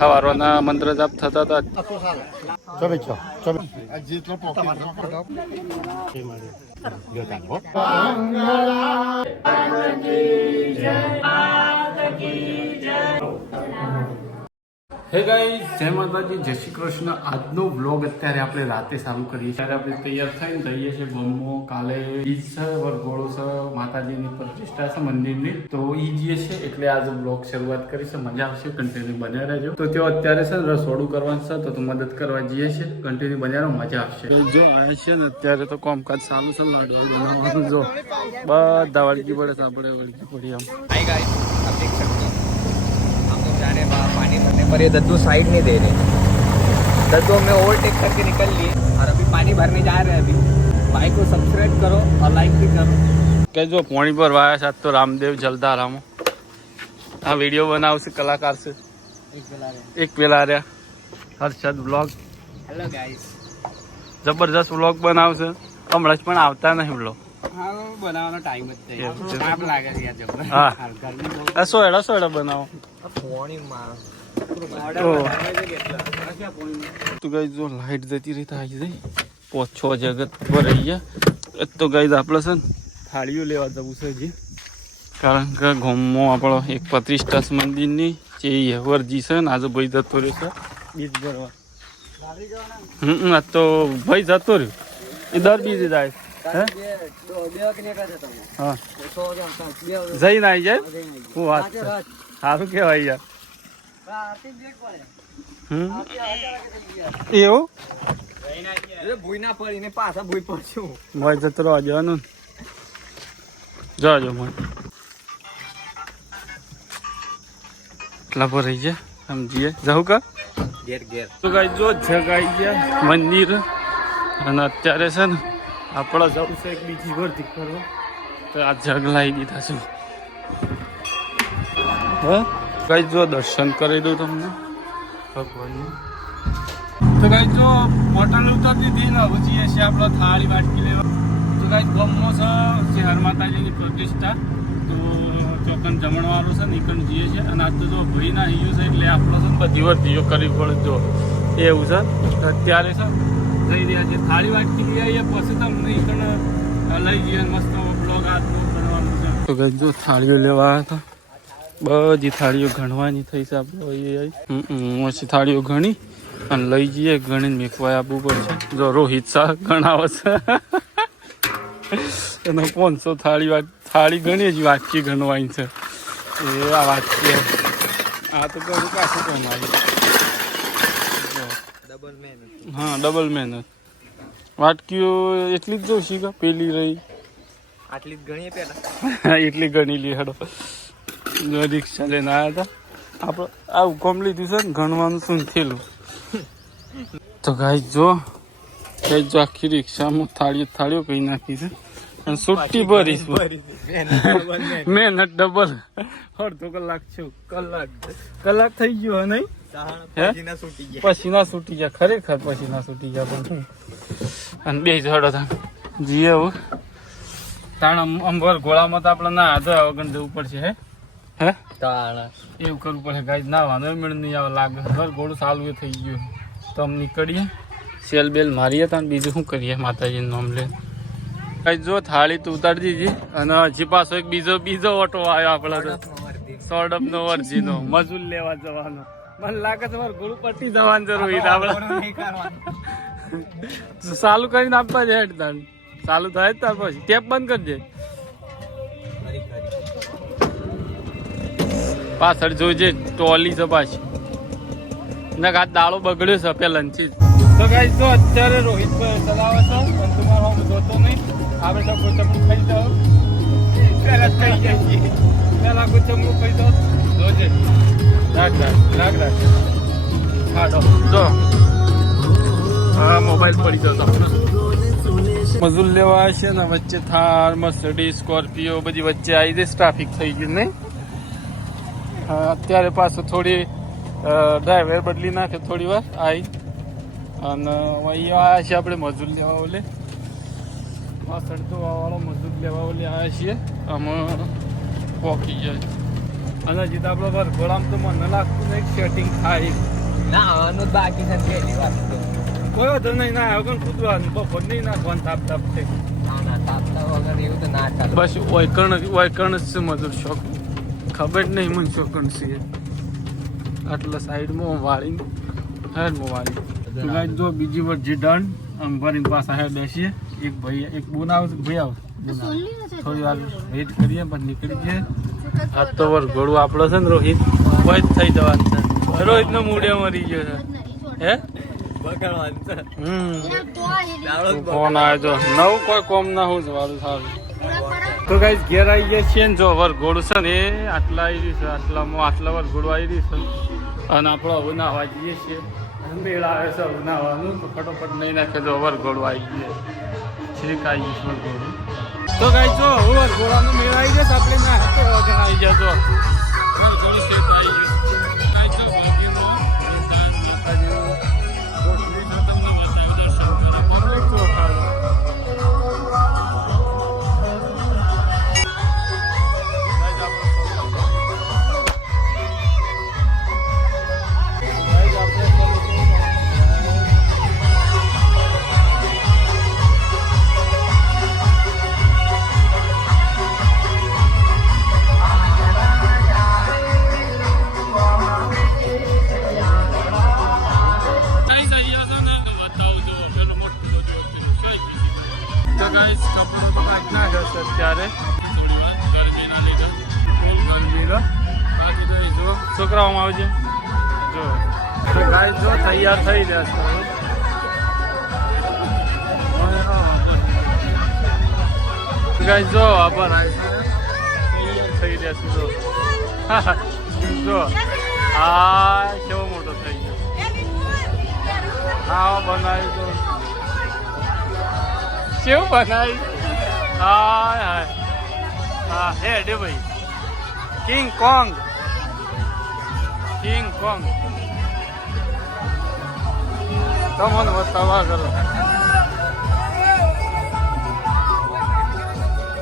સવારના મંત્ર જાપ થતા હતા. હે ગાઈસ, જય માતાજી, જય શ્રી કૃષ્ણ. આજનો વ્લોગ અત્યારે આપણે રાતે ચાલુ કરીએ. ત્યારે આપણે તૈયાર થઈને જઈએ છીએ ગમો. કાલે બીજ છે, વરઘોડો છે, માતાજીની પ્રતિષ્ઠા છે મંદિરની, તો એ જઈએ છે એટલે આજે વ્લોગ શરૂઆત કરી છે. મજા આવશે, કન્ટિન્યુ બન્યા રહેજો. તો તેઓ અત્યારે છે ને રસોડું કરવાનું છે, તો મદદ કરવા જઈએ છે. કન્ટિન્યુ બન્યા રહો, મજા આવશે. જો આવ્યા છે ને અત્યારે તો કામકાજ ચાલુ છે. લાડુ બનાવવાનું જો બધા વળગી પડે છે, આપણે વળગી પડી આમ. हाय गाइस, आप देख सकते हैं हम लोग जा रहे हैं पानी भरने पर। ये दद्दू साइड नहीं दे रहे। दद्दू हमें ओवरटेक करके निकल लिए और अभी पानी भरने जा रहे हैं। अभी भाई को सब्सक्राइब करो और लाइक भी करो। કે જો પાણી પર વાયા સાત તો રામદેવ જલધારામાં આ વિડીયો બનાવશે કલાકાર છે એક પેલા રહ્યા હર્ષદ વ્લોગ. हेलो गाइस, જબરજસ્ત વ્લોગ બનાવશે. હમણાં જ પણ આવતા નહીં વ્લોગ. हाँ बनाने टाइम જ आप लागे છે યાર જબર. હા ગરમી બહુ સોયડા બનાવો પાણી માં તો ગઈ જો લાઈટ જતી રહી આવી જઈ 5-6 જગત પર રહી ગયા. તો ગઈ આપણે છે ને થાળીઓ લેવા જવું છે હજી, કારણ કે ગામમાં આપણો એક પ્રતિષ્ઠા મંદિરની જે યવરજી છે ને આજે ભાઈ જતો રહ્યો છે બીજ ભરવા. આ તો ભાઈ જતો રહ્યો એ દર બીજે જાય. હા જઈને આવી જાય. હું વાત છે, સારું કેવાય યાર. એવું ભૂઈ ના પડીને પાછા ભૂઈ પડશું. ભાઈ જતો રહેવા જવાનું જજો મને એટલા પર રહી જાય સમજીએ જાઉં કા ઘેર ઘેર. તો ગાઈ જો જગાઈ ગયા મંદિર અને અત્યારે છે ને આપણે જવું છે એક બીજી ભરતી કરવા. તો આ જગ લાવી દીધા છે. હા ગાઈ જો દર્શન કરી દઉં તમને ભગવાનનું. તો ગાઈ જો હોટલ ઉતરતી હતી ને જઈએ છીએ આપણે થાળી વાટકી લેવા. તો ગાઈ ગમો છે શહેર માતાજીની પ્રતિષ્ઠા, તો ચોકન જમણવાળું છે ને એકન જઈએ છીએ. અને આ તો જો ભાઈ ના હિયું છે એટલે આપણે છે ને બધી વર્તીઓ કરવી પડે. જો એવું છે અત્યારે છે જઈ રહ્યા છે થાળી વાટકી લઈ આવીએ પછી તમને એકન લઈ જઈએ મસ્ત બ્લોગ આજનો કરવાનું છે. તો ગાઈ જો થાળીઓ લેવા હતા, બધી થાળીઓ ગણવાની થઈ છે. આપણે ઓછી થાળીઓ ગણી અને લઈ જઈએ. ગણીને મેકવા આપવું પડશે. જો રોહિત શાહ ગણાવે છે અને 500 થાળી ગણી જ વાટકી ગણવાની છે. એ આ વાટકી આ તો ઘણું પાછું કમાવી. હા ડબલ મહેનત. વાટકીઓ એટલી જ જોશી કે પેલી રહી આટલી જ ગણીએ પેલા એટલી ગણી લી. હેડો રિક્ષા લઈને આવ્યા હતા આપણે. આવું કોમ લીધું છે ને ગણવાનું શું થયેલું. તો ગાઈ જો આખી રિક્ષામાં થાળીઓ કહી નાખી છે અને સુટ્ટી ભરીશ. મહેનત ડબલ. અડધો કલાક છે, કલાક થઈ ગયો નહીં. પછી ના છૂટી ગયા, ખરેખર પછી ના છૂટી ગયા. પણ અને બે જડો જીએ એવું તાણ અંબર ઘોડામાં તો આપણે ના હાથો વગર જવું પડશે. હે એવું કરવું પડે ગાય. ના વાંધો મેળ નહીં આવે લાગે. ઘર ઘોડું સારું એ થઈ ગયું. તો અમે નીકળીએ, સેલ બેલ મારીએ તો બીજું શું કરીએ માતાજીનું નામ લે. કઈ જો થાળી તો ઉતારી દીધી અને હજી પાછો એક બીજો ઓટો આવ્યો આપણા તો સોડમ નો વર્જીનો મજૂર લેવા જવાનો. મને લાગે છે મારે ઘોડું પટી જવાનું જરૂર આપણે ચાલુ કરીને આપવા જાય. હેડ ચાલુ થાય ત્યાર પછી ટેપ બંધ કરી દે. પાછળ જોઈજે ટોલી છે પાછી ના આ દાળો બગડ્યો છે પેલાથી. તો ગાઈસ તો અત્યારે રોહિત ચલાવે છે પણ તમારો હું જોતો નહીં. આપણે તો કોચમું ખાઈ જાવ પેલા જ ખાઈ જાય છીએ. પેલા કોચમું ખાઈ જાવ જોજે. રાખ ખાડો જો હા મોબાઈલ પડી જતો. મજૂર લેવા છે ને વચ્ચે થાર મર્સિડીઝ સ્કોર્પિયો બધી વચ્ચે આવી જઈશ. ટ્રાફિક થઈ ગયું નહીં. અત્યારે પાછું થોડી ડ્રાઈવર બદલી નાખે થોડી વાર આવી અને અહીંયા આવ્યા છીએ આપણે મજૂર લેવા ઓલે સડતો વાળો મજૂર લેવા ઓલે આવ્યા છીએ. અમે પોકી જાય અને હજી તો આપણો વરઘોડામાં તો મને લાગતું નહીં સેટિંગ થાય. ના આનું જ બાકી છે પહેલી વાત તો. કોઈ વાંધો નહીં, ના હવે પણ કૂદવાનું બપોર નહીં નાખવાનું, તાપ તાપ છે. ના તાપતા વગર એવું તો ના ચાલે. બસ વૈકણ જ છે મજૂર શોખ, ખબર જ નહીં મને શોખણ છે. આટલા સાઈડમાં વાળી હેડમાં વાળી તો ગાઈસ જો બીજી વાર જે ડન આમ ભરીને પાછા હેડ બેસીએ. એક ભાઈ એક બોન આવશે, ભાઈ આવશે, થોડી વાર વેઇટ કરીએ પછી નીકળી જઈએ. આ તો વરઘોડું આપણો છે ને રોહિત કોઈ જ થઈ જવાનું છે. રોહિતનો મૂડે મરી ગયો છે. હે બગાડવાનું છે. ફોન આવ્યો જો નવું કોઈ કોમ ના હું વાળું સારું. તો ગાઈસ ઘેર આવી ગયા છીએ ને જો વરઘોડું છે ને એ આટલા આવી રહ્યું છે, આટલા વરઘોડું આવી રહ્યું છે. અને આપણે હવે નાહવા જઈએ છીએ. મેળ આવે છે હવે નાહવાનું તો ફટોફટ નહીં નાખે જો વરઘોડું આવી ગયું છીક આવી ગયું વરઘોડું. તો ગાઈસ જો હવે વરઘોડાનો મેળ આવી જશે આપણે ના વગર આવી જાય તો વરઘોડું સેટ આવી ગયું. ગાઈસ જો ભાગ્યનો રોટલી તો તમને બતાવી દર્શન કરો ચોખા. અત્યારે ગરમીના લીધે ગરમીનો બાકી તો જો છોકરાઓમાં આવજે જો ગાય જો તૈયાર થઈ રહ્યા છે. ગાય જો આભાર થઈ રહ્યા છે જો જો હા કેવો મોટો થઈ ગયો. હા બનાવી દો કેવું બનાવી. હાય હાય હા હે ડે ભાઈ કિંગ કોંગ તમને બતાવવા કરો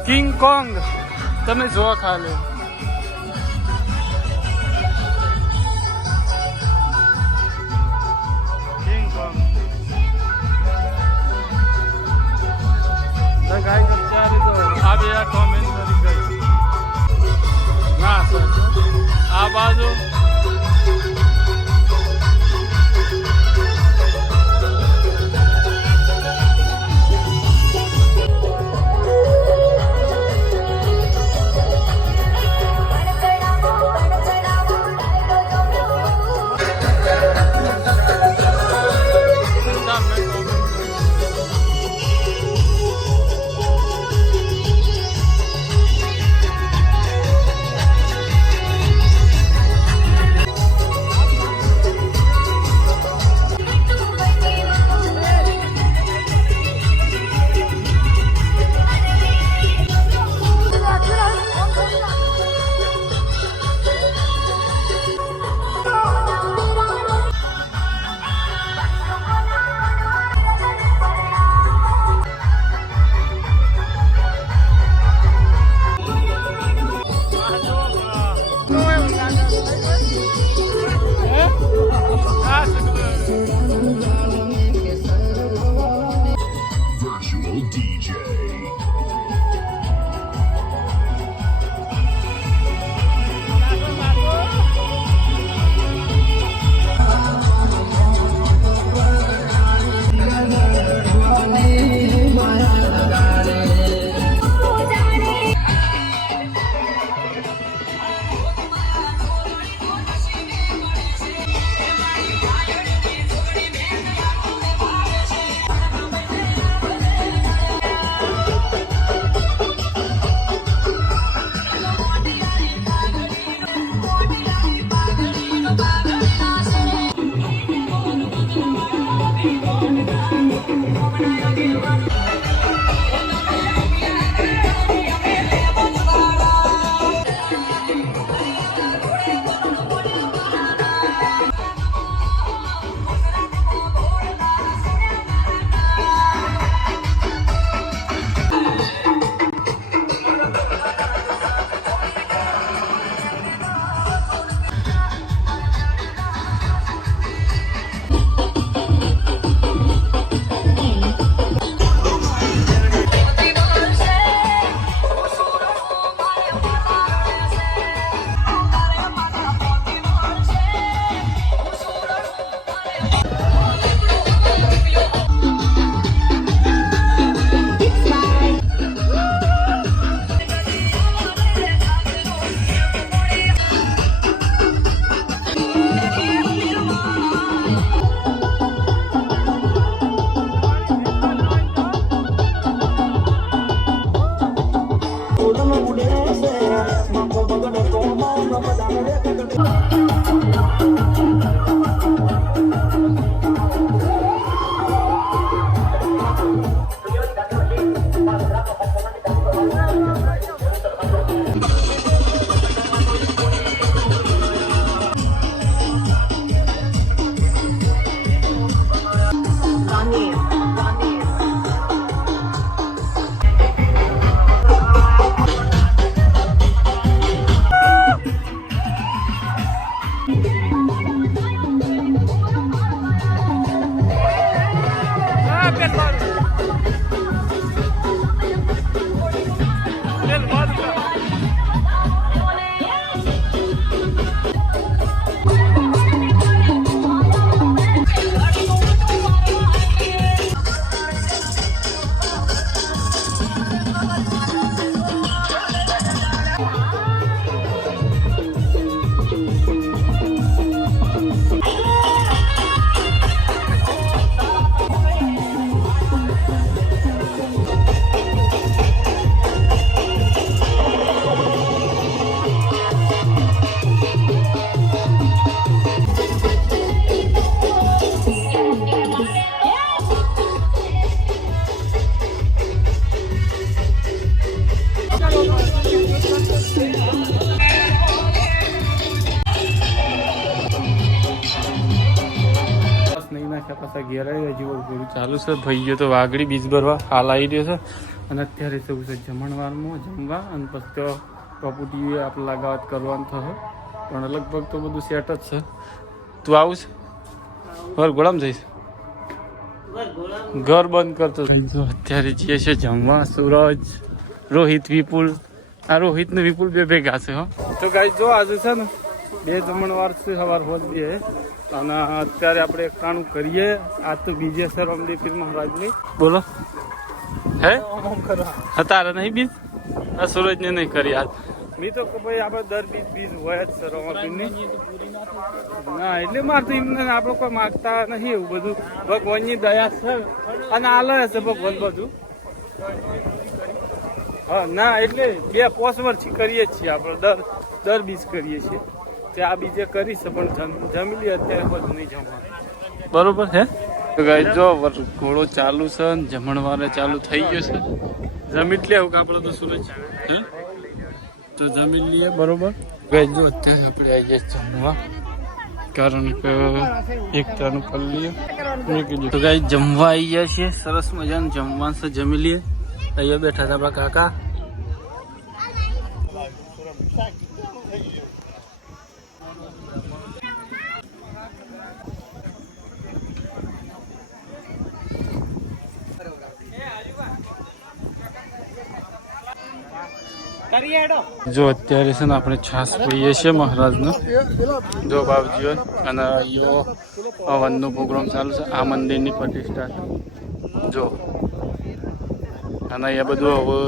કિંગ કોંગ તમે જો ખાલી કિંગ કોંગ. ગાઈસ અત્યારે તો આ બે કોમેન્ટ કરી ગઈ ના સર આ બાજુ પાછા ઘેર આવી હજી બધું ચાલુ છે. ભાઈ ગયો તો વાઘડી બીજ ભરવા હાલ આવી રહ્યો છે. અને અત્યારે જવું છે જમણવારમાં જમવા અને પછી તો ટોપુટી આપણે લગાવત કરવાનું થશે. પણ લગભગ તો બધું સેટ જ છે. તું આવું છે ઘર ગોળામાં જઈશ ઘર બંધ કરતો અત્યારે જઈએ છે જમવા. સૂરજ રોહિત વિપુલ આ રોહિત ને વિપુલ બે ભેગા છે. હો તો ગાઈ જો આજે છે ને 2 જમણવાર છે સવાર હોત 2 અને અત્યારે આપણે એક કાણું કરીએ. આ તો બીજે છે રામદેવ પીર મહારાજની. બોલો હે તારે નહીં બીજ આ સૂરજ ને નહીં કરી આજ મી તો ભાઈ આપણે દર બીજ હોય જ સર અમારી ના એટલે મારે તો એમને આપણે કોઈ માગતા નહીં. એવું બધું ભગવાનની દયા છે અને આલે છે ભગવાન બધું. હા ના એટલે 2-5 વર્ષથી કરીએ જ છીએ આપણે દર બીજ કરીએ છીએ. તે આ બીજે કરીશ પણ જમી લઈએ અત્યારે બધું નહીં જમવાનું બરોબર હે. તો ગાઈ જો ઘોડો ચાલુ છે ને જમણવારે ચાલુ થઈ ગયો છે. જમી જ લેવું કે આપણે તો સૂરજ હે તો જમી લઈએ બરોબર. ગાઈ જો અત્યારે આપણે આવી ગયા જમવા કારણ કે એકતાનું કરી લઈએ. તો ગાઈ જમવા આવી ગયા છીએ. સરસ મજાનું જમવાનું છે જમી લઈએ. અહીંયા બેઠા હતા આપણા કાકા. જો અત્યારે છે ને આપણે છાસ પીએ છીએ મહારાજનો જો બાપજીઓ અને હવનનો પ્રોગ્રામ ચાલુ છે. આ મંદિરની પ્રતિષ્ઠા જો અને અહીંયા બધું હવે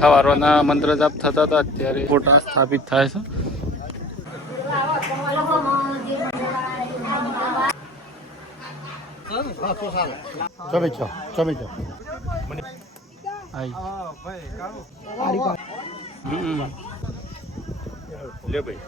સવારના મંત્ર જાપ થતા હતા. અત્યારે ફોટા સ્થાપિત થાય છે. લે ભાઈ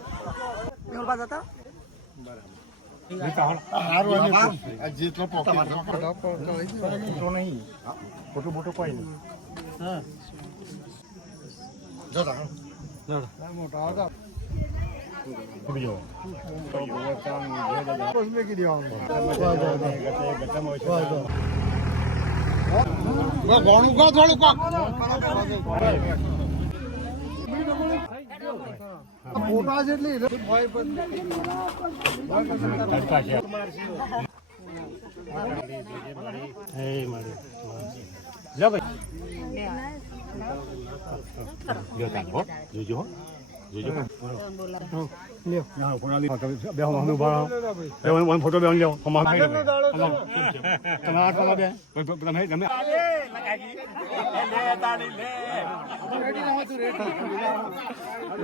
ફોટા જેટલી ફોટો બે લ્યો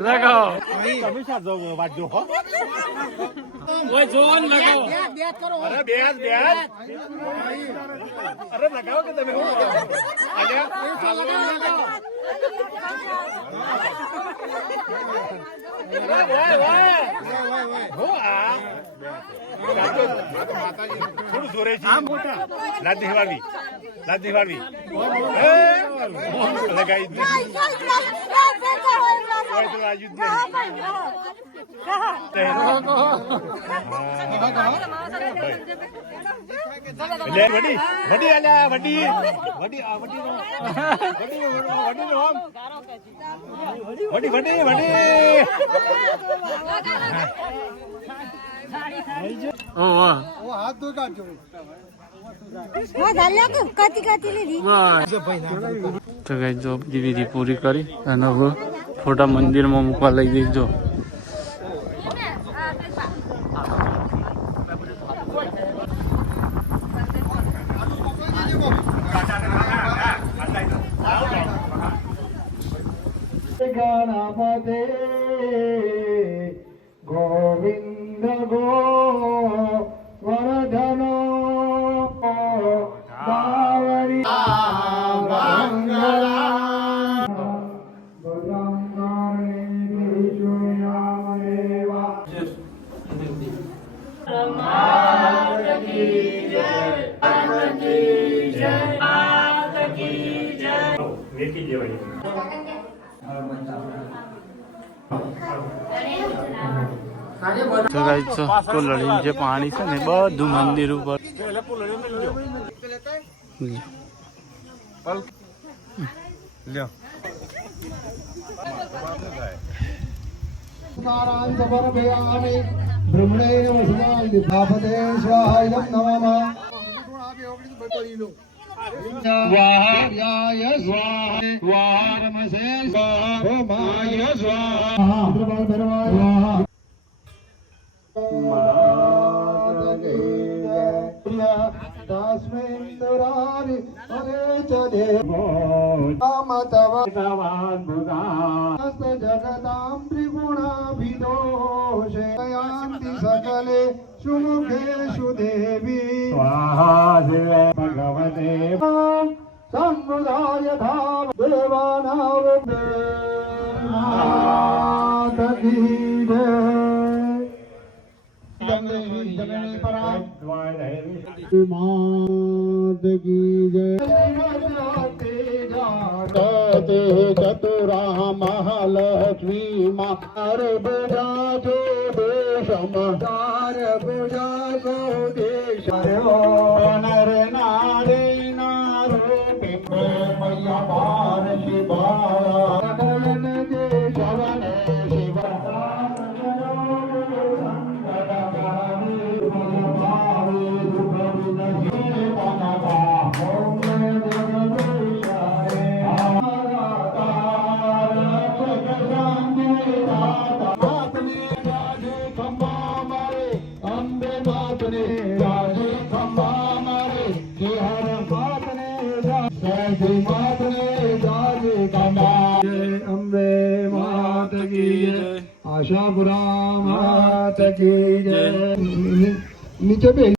લગાવો તમે સાજો વાજો હો ઓય જોન લગાવો અરે બેસ અરે લગાવો કે તમે થોડું જોરે છે લાદ દેવાવી લગાવી હાથ ધો કાઢજો તો કઈ જો બધી વિધિ પૂરી કરી અને હવે ફોટા મંદિરમાં મૂકવા લઈ જઈ. જો ગણપતે ગોવિંદ ગોવર્ધનો તો ગાઈસ જો તો લડીને જે પાણી છે ને બધું મંદિર ઉપર લ્યો स्नानान् समर्पयामि ब्रह्मणे वसनाय दिपापते स्वाहाय नमः स्वाहाय स्वाहा स्वाहारमसे स्वाहा होमाय स्वाहा स्वाहा तस्मिन्दुरारि हरे च देवो तव जगतां त्रिगुणाभिदोषे यान्ति सकले सुमुखेषु देवी स्वाहा शिवे भगवते सम्मुदाय धाम देवानां मातकी जगने परां मात की जय चतुरा महालक्ष्मी मार बुझा जो देशम तार बुझा जो देश नर नारी नारूपी मैया पार शिवा के शरण शिव अम्बे मात की जय आशापुरा मात की जय नीचे